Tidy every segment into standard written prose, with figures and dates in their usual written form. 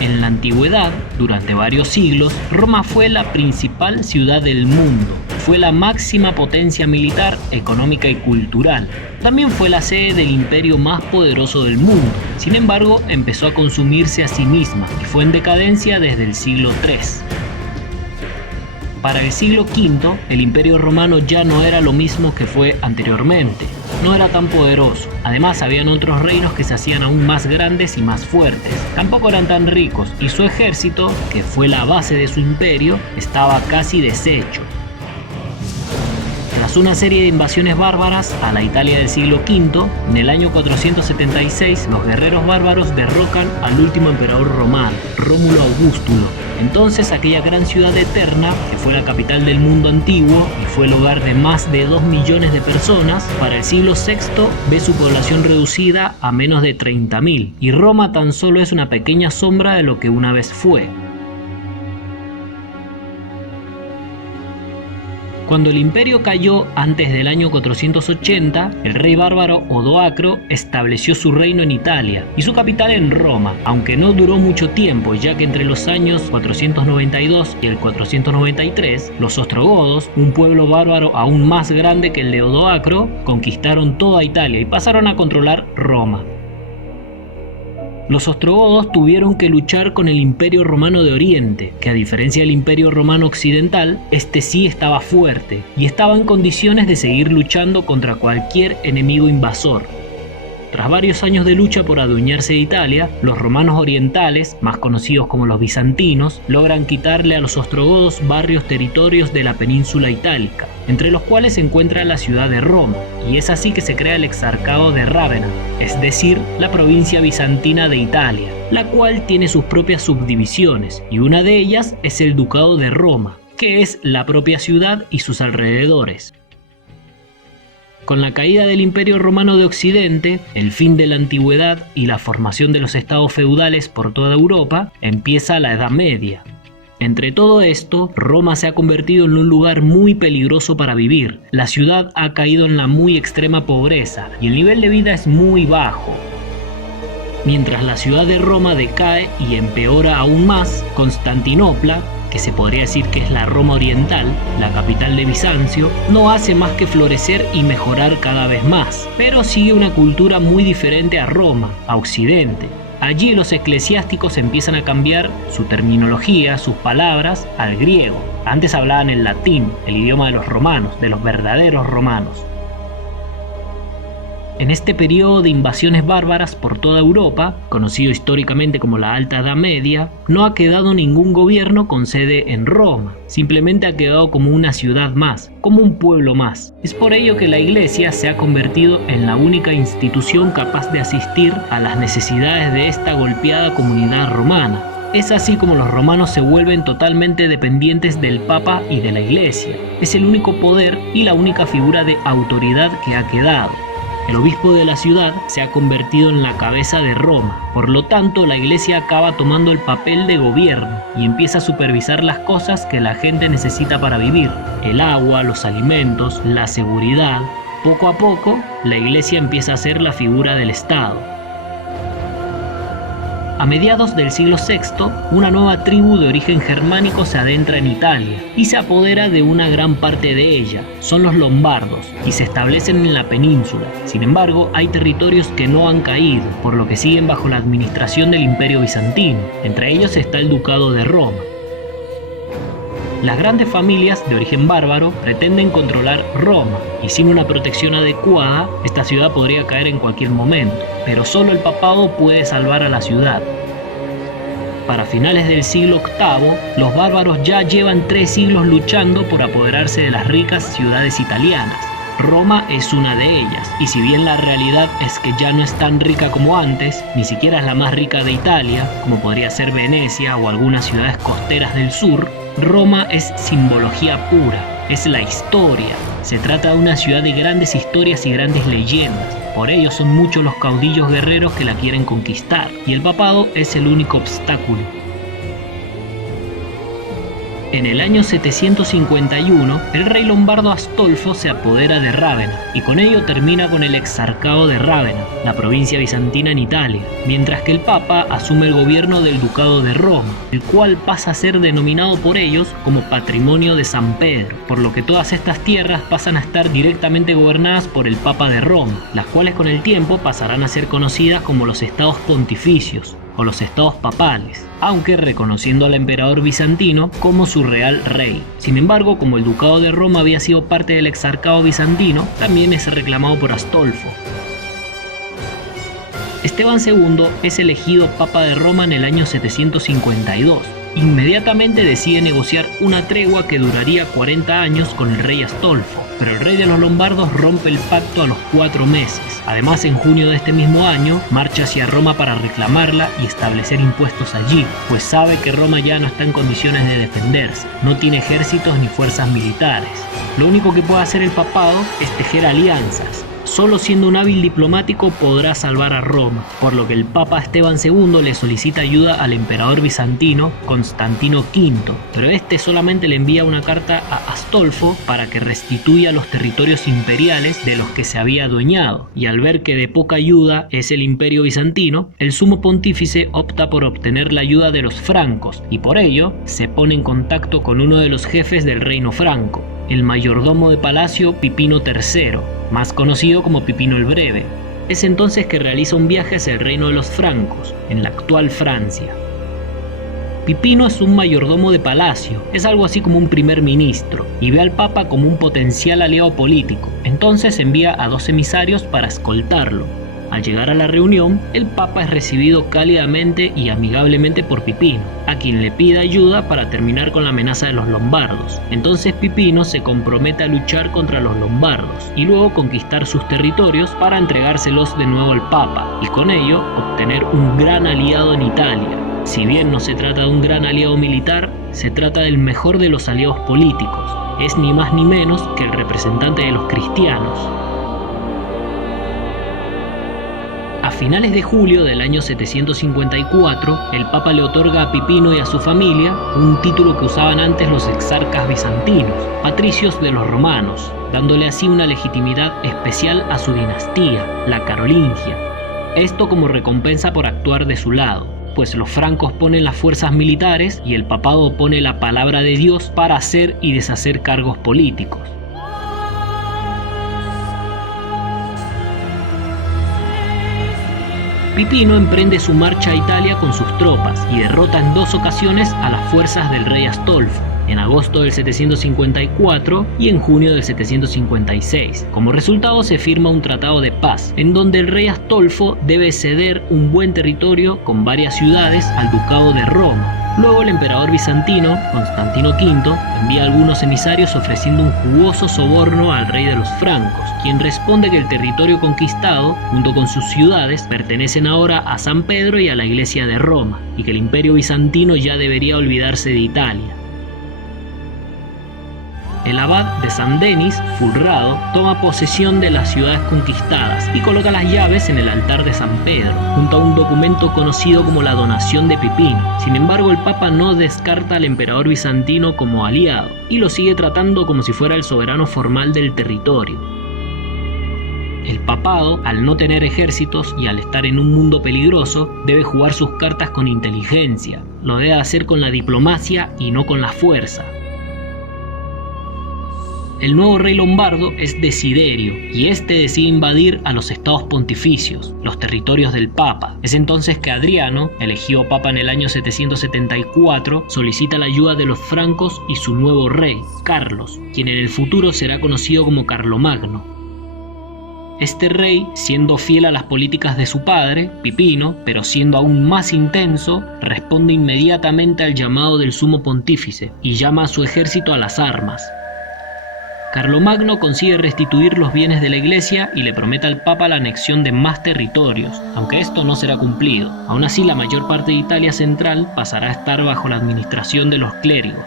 En la antigüedad, durante varios siglos, Roma fue la principal ciudad del mundo. Fue la máxima potencia militar, económica y cultural. También fue la sede del imperio más poderoso del mundo. Sin embargo, empezó a consumirse a sí misma y fue en decadencia desde el siglo III. Para el siglo V, el Imperio Romano ya no era lo mismo que fue anteriormente. No era tan poderoso. Además, habían otros reinos que se hacían aún más grandes y más fuertes. Tampoco eran tan ricos y su ejército, que fue la base de su imperio, estaba casi deshecho. Tras una serie de invasiones bárbaras a la Italia del siglo V, en el año 476 los guerreros bárbaros derrocan al último emperador romano, Rómulo Augustulo. Entonces aquella gran ciudad eterna, que fue la capital del mundo antiguo y fue el hogar de más de 2 millones de personas, para el siglo VI ve su población reducida a menos de 30.000 y Roma tan solo es una pequeña sombra de lo que una vez fue. Cuando el imperio cayó antes del año 480, el rey bárbaro Odoacro estableció su reino en Italia y su capital en Roma, aunque no duró mucho tiempo, ya que entre los años 492 y el 493, los ostrogodos, un pueblo bárbaro aún más grande que el de Odoacro, conquistaron toda Italia y pasaron a controlar Roma. Los ostrogodos tuvieron que luchar con el Imperio Romano de Oriente, que a diferencia del Imperio Romano Occidental, este sí estaba fuerte y estaba en condiciones de seguir luchando contra cualquier enemigo invasor. Tras varios años de lucha por adueñarse de Italia, los romanos orientales, más conocidos como los bizantinos, logran quitarle a los ostrogodos varios territorios de la península itálica, entre los cuales se encuentra la ciudad de Roma, y es así que se crea el exarcado de Rávena, es decir, la provincia bizantina de Italia, la cual tiene sus propias subdivisiones, y una de ellas es el Ducado de Roma, que es la propia ciudad y sus alrededores. Con la caída del Imperio Romano de Occidente, el fin de la antigüedad y la formación de los estados feudales por toda Europa, empieza la Edad Media. Entre todo esto, Roma se ha convertido en un lugar muy peligroso para vivir. La ciudad ha caído en la muy extrema pobreza y el nivel de vida es muy bajo. Mientras la ciudad de Roma decae y empeora aún más, Constantinopla, que se podría decir que es la Roma oriental, la capital de Bizancio, no hace más que florecer y mejorar cada vez más, pero sigue una cultura muy diferente a Roma, a Occidente. Allí los eclesiásticos empiezan a cambiar su terminología, sus palabras, al griego. Antes hablaban el latín, el idioma de los romanos, de los verdaderos romanos. En este periodo de invasiones bárbaras por toda Europa, conocido históricamente como la Alta Edad Media, no ha quedado ningún gobierno con sede en Roma, simplemente ha quedado como una ciudad más, como un pueblo más. Es por ello que la Iglesia se ha convertido en la única institución capaz de asistir a las necesidades de esta golpeada comunidad romana. Es así como los romanos se vuelven totalmente dependientes del Papa y de la Iglesia. Es el único poder y la única figura de autoridad que ha quedado. El obispo de la ciudad se ha convertido en la cabeza de Roma, por lo tanto la iglesia acaba tomando el papel de gobierno y empieza a supervisar las cosas que la gente necesita para vivir: el agua, los alimentos, la seguridad. Poco a poco, la iglesia empieza a ser la figura del Estado. A mediados del siglo VI, una nueva tribu de origen germánico se adentra en Italia y se apodera de una gran parte de ella. Son los lombardos y se establecen en la península. Sin embargo, hay territorios que no han caído, por lo que siguen bajo la administración del Imperio Bizantino. Entre ellos está el Ducado de Roma. Las grandes familias de origen bárbaro pretenden controlar Roma y sin una protección adecuada, esta ciudad podría caer en cualquier momento, pero solo el papado puede salvar a la ciudad. Para finales del siglo VIII, los bárbaros ya llevan 3 siglos luchando por apoderarse de las ricas ciudades italianas. Roma es una de ellas, y si bien la realidad es que ya no es tan rica como antes, ni siquiera es la más rica de Italia, como podría ser Venecia o algunas ciudades costeras del sur, Roma es simbología pura, es la historia. Se trata de una ciudad de grandes historias y grandes leyendas. Por ello son muchos los caudillos guerreros que la quieren conquistar, y el papado es el único obstáculo. En el año 751, el rey lombardo Astolfo se apodera de Rávena y con ello termina con el exarcado de Rávena, la provincia bizantina en Italia, mientras que el Papa asume el gobierno del Ducado de Roma, el cual pasa a ser denominado por ellos como Patrimonio de San Pedro, por lo que todas estas tierras pasan a estar directamente gobernadas por el Papa de Roma, las cuales con el tiempo pasarán a ser conocidas como los estados pontificios o los estados papales, aunque reconociendo al emperador bizantino como su real rey. Sin embargo, como el ducado de Roma había sido parte del exarcado bizantino, también es reclamado por Astolfo. Esteban II es elegido Papa de Roma en el año 752. Inmediatamente decide negociar una tregua que duraría 40 años con el rey Astolfo, pero el rey de los lombardos rompe el pacto a los 4 meses. Además, en junio de este mismo año, marcha hacia Roma para reclamarla y establecer impuestos allí, pues sabe que Roma ya no está en condiciones de defenderse, no tiene ejércitos ni fuerzas militares. Lo único que puede hacer el papado es tejer alianzas. Solo siendo un hábil diplomático podrá salvar a Roma, por lo que el Papa Esteban II le solicita ayuda al emperador bizantino Constantino V, pero este solamente le envía una carta a Astolfo para que restituya los territorios imperiales de los que se había adueñado, y al ver que de poca ayuda es el imperio bizantino, el sumo pontífice opta por obtener la ayuda de los francos, y por ello se pone en contacto con uno de los jefes del reino franco, el mayordomo de palacio Pipino III, más conocido como Pipino el Breve. Es entonces que realiza un viaje hacia el reino de los francos, en la actual Francia. Pipino es un mayordomo de palacio, es algo así como un primer ministro, y ve al Papa como un potencial aliado político. Entonces envía a 2 emisarios para escoltarlo. Al llegar a la reunión, el Papa es recibido cálidamente y amigablemente por Pipino, a quien le pide ayuda para terminar con la amenaza de los lombardos. Entonces Pipino se compromete a luchar contra los lombardos y luego conquistar sus territorios para entregárselos de nuevo al Papa, y con ello obtener un gran aliado en Italia. Si bien no se trata de un gran aliado militar, se trata del mejor de los aliados políticos. Es ni más ni menos que el representante de los cristianos. A finales de julio del año 754, el Papa le otorga a Pipino y a su familia un título que usaban antes los exarcas bizantinos, patricios de los romanos, dándole así una legitimidad especial a su dinastía, la carolingia. Esto como recompensa por actuar de su lado, pues los francos ponen las fuerzas militares y el papado pone la palabra de Dios para hacer y deshacer cargos políticos. Pipino emprende su marcha a Italia con sus tropas y derrota en 2 ocasiones a las fuerzas del rey Astolfo, en agosto del 754 y en junio del 756. Como resultado se firma un tratado de paz, en donde el rey Astolfo debe ceder un buen territorio con varias ciudades al ducado de Roma. Luego el emperador bizantino, Constantino V, envía algunos emisarios ofreciendo un jugoso soborno al rey de los francos, quien responde que el territorio conquistado, junto con sus ciudades, pertenecen ahora a San Pedro y a la Iglesia de Roma, y que el imperio bizantino ya debería olvidarse de Italia. El abad de San Denis, Fulrado, toma posesión de las ciudades conquistadas y coloca las llaves en el altar de San Pedro, junto a un documento conocido como la donación de Pipino. Sin embargo, el Papa no descarta al emperador bizantino como aliado y lo sigue tratando como si fuera el soberano formal del territorio. El papado, al no tener ejércitos y al estar en un mundo peligroso, debe jugar sus cartas con inteligencia. Lo debe hacer con la diplomacia y no con la fuerza. El nuevo rey lombardo es Desiderio, y este decide invadir a los estados pontificios, los territorios del Papa. Es entonces que Adriano, elegido Papa en el año 774, solicita la ayuda de los francos y su nuevo rey, Carlos, quien en el futuro será conocido como Carlomagno. Este rey, siendo fiel a las políticas de su padre, Pipino, pero siendo aún más intenso, responde inmediatamente al llamado del sumo pontífice y llama a su ejército a las armas. Carlomagno consigue restituir los bienes de la iglesia y le promete al Papa la anexión de más territorios, aunque esto no será cumplido. Aún así, la mayor parte de Italia central pasará a estar bajo la administración de los clérigos.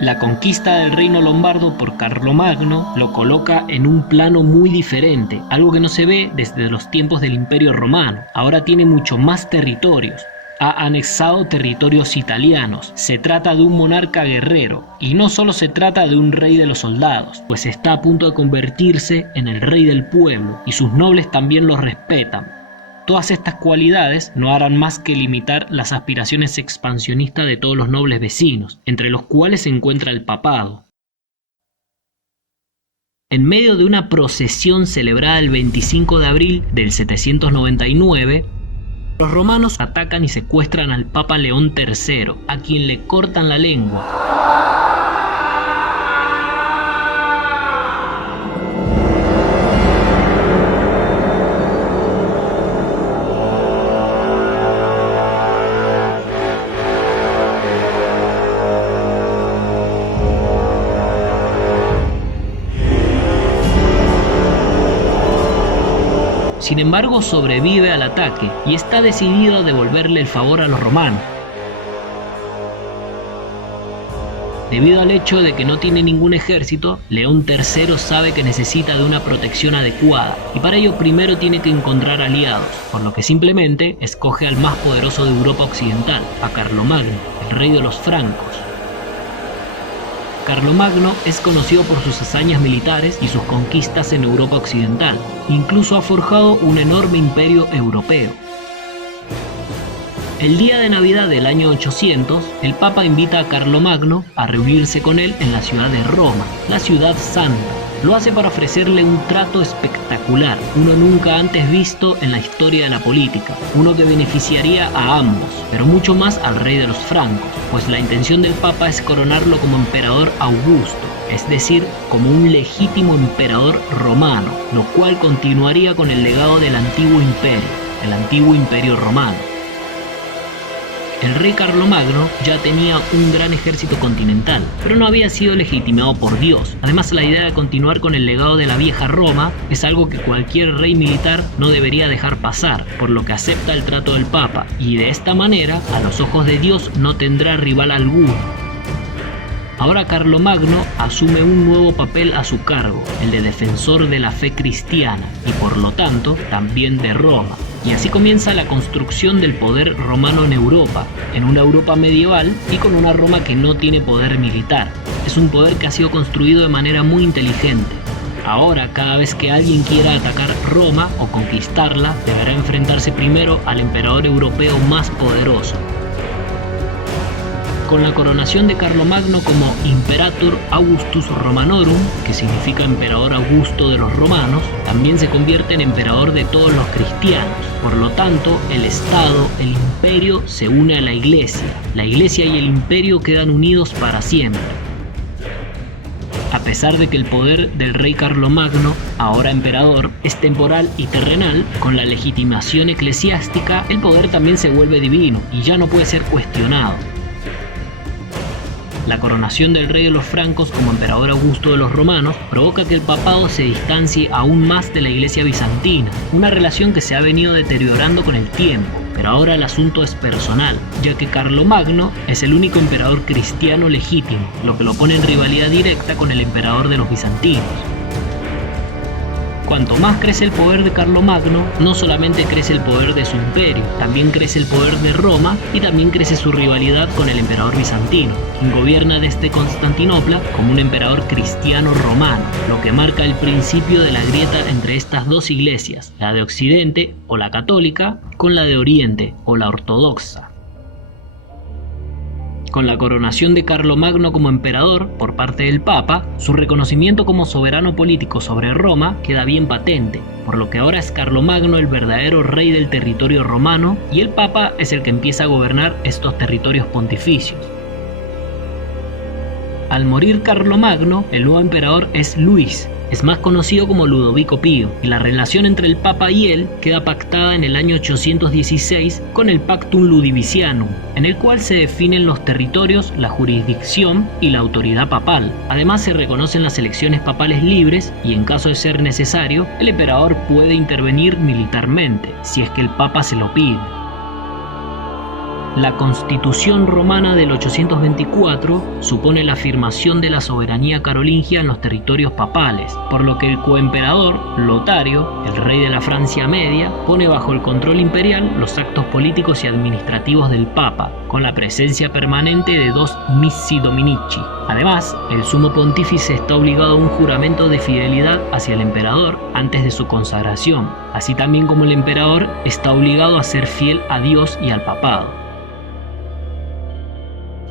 La conquista del reino lombardo por Carlomagno lo coloca en un plano muy diferente, algo que no se ve desde los tiempos del Imperio Romano. Ahora tiene mucho más territorios. ha anexado territorios italianos. Se trata de un monarca guerrero, y no solo se trata de un rey de los soldados, pues está a punto de convertirse en el rey del pueblo, y sus nobles también lo respetan. Todas estas cualidades no harán más que limitar las aspiraciones expansionistas de todos los nobles vecinos, entre los cuales se encuentra el papado. En medio de una procesión celebrada el 25 de abril del 799, los romanos atacan y secuestran al Papa León III, a quien le cortan la lengua. Sin embargo, sobrevive al ataque y está decidido a devolverle el favor a los romanos. Debido al hecho de que no tiene ningún ejército, León III sabe que necesita de una protección adecuada, y para ello primero tiene que encontrar aliados, por lo que simplemente escoge al más poderoso de Europa Occidental, a Carlomagno, el rey de los francos. Carlomagno es conocido por sus hazañas militares y sus conquistas en Europa Occidental. Incluso ha forjado un enorme imperio europeo. El día de Navidad del año 800, el Papa invita a Carlomagno a reunirse con él en la ciudad de Roma, la ciudad santa. Lo hace para ofrecerle un trato espectacular, uno nunca antes visto en la historia de la política, uno que beneficiaría a ambos, pero mucho más al rey de los francos, pues la intención del Papa es coronarlo como emperador Augusto, es decir, como un legítimo emperador romano, lo cual continuaría con el legado del antiguo imperio, el antiguo imperio romano. El rey Carlomagno ya tenía un gran ejército continental, pero no había sido legitimado por Dios. Además, la idea de continuar con el legado de la vieja Roma es algo que cualquier rey militar no debería dejar pasar, por lo que acepta el trato del Papa, y de esta manera, a los ojos de Dios, no tendrá rival alguno. Ahora Carlomagno asume un nuevo papel a su cargo, el de defensor de la fe cristiana, y por lo tanto, también de Roma. Y así comienza la construcción del poder romano en Europa, en una Europa medieval y con una Roma que no tiene poder militar. Es un poder que ha sido construido de manera muy inteligente. Ahora, cada vez que alguien quiera atacar Roma o conquistarla, deberá enfrentarse primero al emperador europeo más poderoso. Con la coronación de Carlomagno como Imperator Augustus Romanorum, que significa emperador augusto de los romanos, también se convierte en emperador de todos los cristianos. Por lo tanto, el Estado, el imperio, se une a la Iglesia. La Iglesia y el imperio quedan unidos para siempre. A pesar de que el poder del rey Carlomagno, ahora emperador, es temporal y terrenal, con la legitimación eclesiástica, el poder también se vuelve divino y ya no puede ser cuestionado. La coronación del rey de los francos como emperador augusto de los romanos provoca que el papado se distancie aún más de la iglesia bizantina, una relación que se ha venido deteriorando con el tiempo, pero ahora el asunto es personal, ya que Carlomagno es el único emperador cristiano legítimo, lo que lo pone en rivalidad directa con el emperador de los bizantinos. Cuanto más crece el poder de Carlomagno, no solamente crece el poder de su imperio, también crece el poder de Roma y también crece su rivalidad con el emperador bizantino, quien gobierna desde Constantinopla como un emperador cristiano romano, lo que marca el principio de la grieta entre estas dos iglesias, la de Occidente o la católica, con la de Oriente o la ortodoxa. Con la coronación de Carlomagno como emperador por parte del Papa, su reconocimiento como soberano político sobre Roma queda bien patente, por lo que ahora es Carlomagno el verdadero rey del territorio romano y el Papa es el que empieza a gobernar estos territorios pontificios. Al morir Carlomagno, el nuevo emperador es Luis, es más conocido como Ludovico Pío, y la relación entre el Papa y él queda pactada en el año 816 con el Pactum Ludivicianum, en el cual se definen los territorios, la jurisdicción y la autoridad papal. Además se reconocen las elecciones papales libres y en caso de ser necesario, el emperador puede intervenir militarmente, si es que el Papa se lo pide. La Constitución romana del 824 supone la afirmación de la soberanía carolingia en los territorios papales, por lo que el coemperador Lotario, el rey de la Francia Media, pone bajo el control imperial los actos políticos y administrativos del Papa, con la presencia permanente de 2 missi dominici. Además, el sumo pontífice está obligado a un juramento de fidelidad hacia el emperador antes de su consagración, así también como el emperador está obligado a ser fiel a Dios y al papado.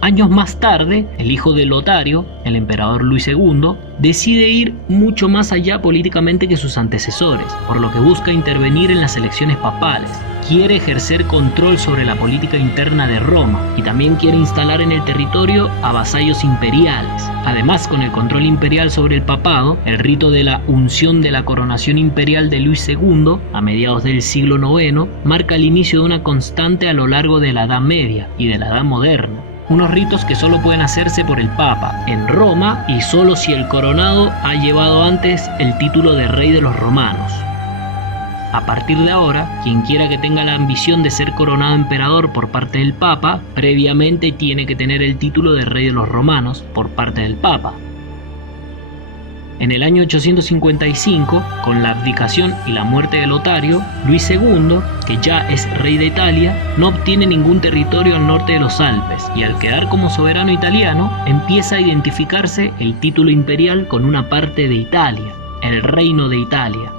Años más tarde, el hijo de Lotario, el emperador Luis II, decide ir mucho más allá políticamente que sus antecesores, por lo que busca intervenir en las elecciones papales. Quiere ejercer control sobre la política interna de Roma y también quiere instalar en el territorio a vasallos imperiales. Además, con el control imperial sobre el papado, el rito de la unción de la coronación imperial de Luis II, a mediados del siglo IX, marca el inicio de una constante a lo largo de la Edad Media y de la Edad Moderna. Unos ritos que solo pueden hacerse por el Papa, en Roma, y solo si el coronado ha llevado antes el título de rey de los romanos. A partir de ahora, quien quiera que tenga la ambición de ser coronado emperador por parte del Papa, previamente tiene que tener el título de rey de los romanos por parte del Papa. En el año 855, con la abdicación y la muerte de Lotario, Luis II, que ya es rey de Italia, no obtiene ningún territorio al norte de los Alpes y al quedar como soberano italiano, empieza a identificarse el título imperial con una parte de Italia, el Reino de Italia.